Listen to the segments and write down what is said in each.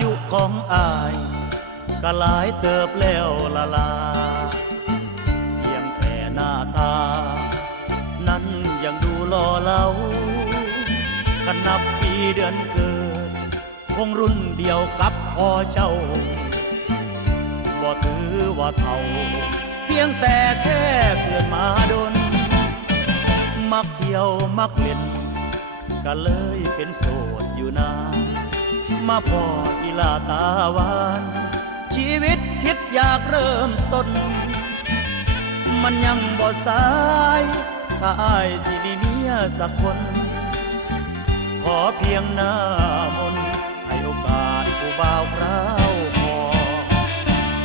ยุของอายก็หลายเติบแล้วละลาเพียงแต่หน้าตานั้นยังดูหล่อเหลาขนับปีเดือนเกิดคงรุ่นเดียวกับพ่อเจ้าบ่ถือว่าเท่าเพียงแต่แค่เกิดมาดนมักเที่ยวมักเล่นก็เลยเป็นโสดอยู่นานมาพออีลาตาหวานชีวิตคิดอยากเริ่มต้นมันยังบ่สายถ้าอายสิมีเมียสักคนขอเพียงหน้ามนต์ให้โอกาสผู้บ่าวคราวพอ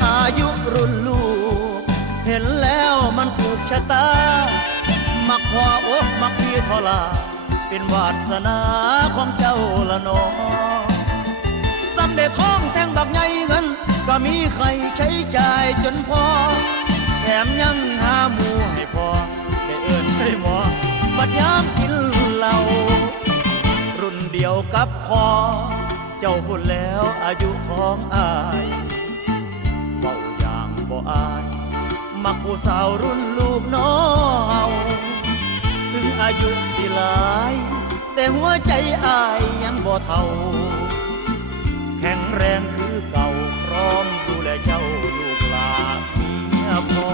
อายุรุ่นลูกเห็นแล้วมันถูกชะตามักพ่ออกมักพี่ทอลาเป็นวาสนาของเจ้าละน้อสำเร็จท้องแทงบักใหญ่เงินก็มีใครใช้จ่ายจนพอแถมยังหาหมูให้พอได้เอิ้นให้หมอบัดยามกินเหล้ารุ่นเดียวกับพ่อเจ้าพูดแล้วอายุของอายเบาอย่างบ่อายมักผู้สาวรุ่นลูกน้องถึงอายุสิหลายแต่หัวใจอายยังบ่เท่าแข็งแรงคือเก่าพร้อมดูแลเจ้าลูกหลานเมียพ่อ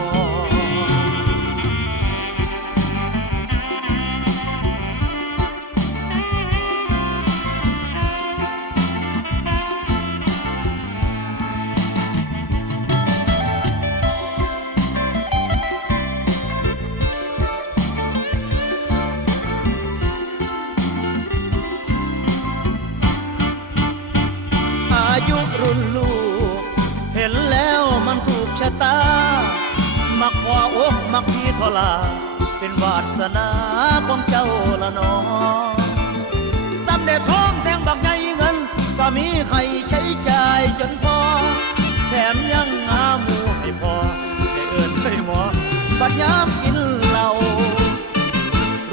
อายุรุ่นลูกเห็นแล้วมันถูกชะตามักพ่ออกมักพี่ทอลาเป็นวาสนาของเจ้าละน้องสำเร็จท้องแทงบักใหญ่เงินก็มีใครใช้จ่ายจนพอแถมยังหาหมูให้พอได้เอิ้นให้หมอบัดยามกินเหล้า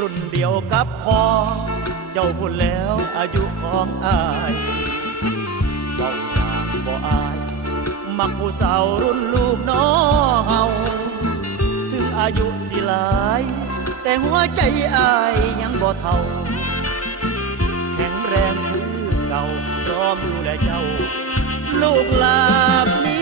รุ่นเดียวกับพ่อเจ้าพูดแล้วอายุของอายเบาอย่างบ่อายมักผู้สาวรุ่นลูกน้องเฮาถึงอายุสิหลายแต่หัวใจอายยังบ่เท่าแข็งแรงคือเก่าพร้อมดูแลเจ้าลูกหลาน